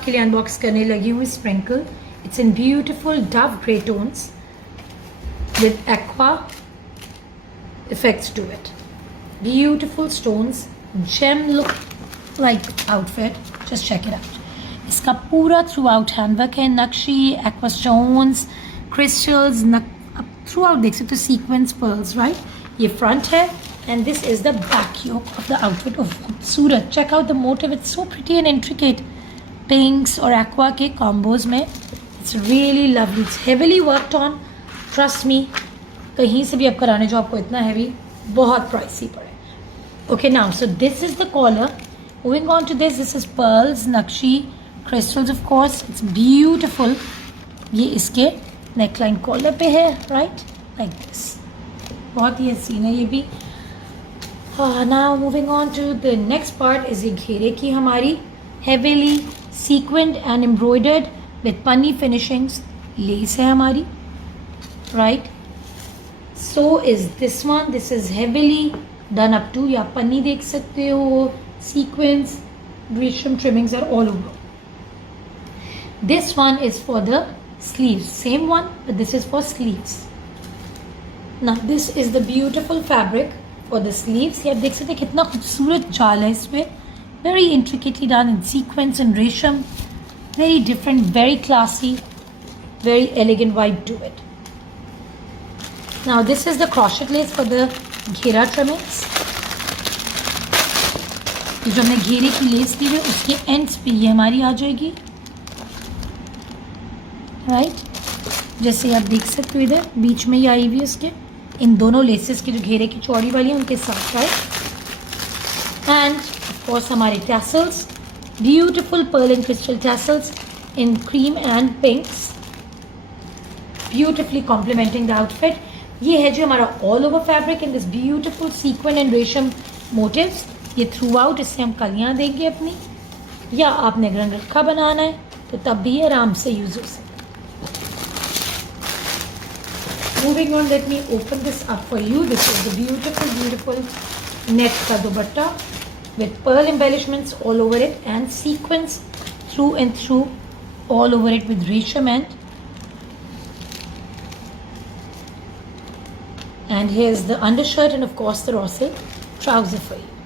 आपके लिए अनबॉक्स करने लगी हूँ sprinkle. It's in beautiful dove grey tones with aqua effects to it. Beautiful stones, gem look like outfit. Just check it out. इसका पूरा throughout handwork है, नक्शी, aqua stones, crystals, throughout देख सकते हो sequence pearls, right? ये front है and this is the back yoke of the outfit of खूबसूरत. Check out the motif. It's so pretty and intricate. Pinks और aqua के combos में. It's really lovely. It's heavily worked on. Trust me, कहीं से भी आप कराने जो आपको इतना हैवी बहुत प्राइसी पड़े. Okay now so this is the collar. Moving on to this is pearls, nakshi, crystals of course. It's beautiful. ये इसके नेकलाइन कॉलर पे है, राइट, लाइक दिस. बहुत ही हसीन है ये भी. Now moving on to the next part is ये घेरे की हमारी heavily sequinned and embroidered with panni finishings lace है हमारी. Right, so is this one. This is heavily done up to, या पन्नी देख सकते हो, sequins, रेशम trimmings are all over. This one is for the sleeves, same one but this is for sleeves. Now this is the beautiful fabric for the sleeves. ये आप देख सकते हैं कितना खूबसूरत जाल है इसमें. Very intricately done in sequins and रेशम. Very different, very classy, very elegant vibe to it. Now this is the crochet lace for the घेरा trimmings. जो हमने घेरे की लेस दी है उसके एंड्स पे ये हमारी आ जाएगी, राइट. जैसे आप देख सकते हो इधर बीच में ये आई हुई है उसके, इन दोनों लेसेस की जो घेरे की चौड़ी वाली है उनके साथ, राइट. एंड ऑफ कोर्स हमारे tassels, beautiful pearl and crystal tassels in cream and pinks, beautifully complementing the outfit. ये है जो हमारा all over fabric in this beautiful sequin and resham motifs. ये थ्रू आउट इससे हम कलियाँ देंगे अपनी, या आपने ग्रन रखा बनाना है तो तब भी आराम से यूज हो सकता है. Moving on, let me open this up for you. This is the beautiful net का dupatta with pearl embellishments all over it and sequins through and through all over it with resham and here's the undershirt and of course the raw silk trouser for you.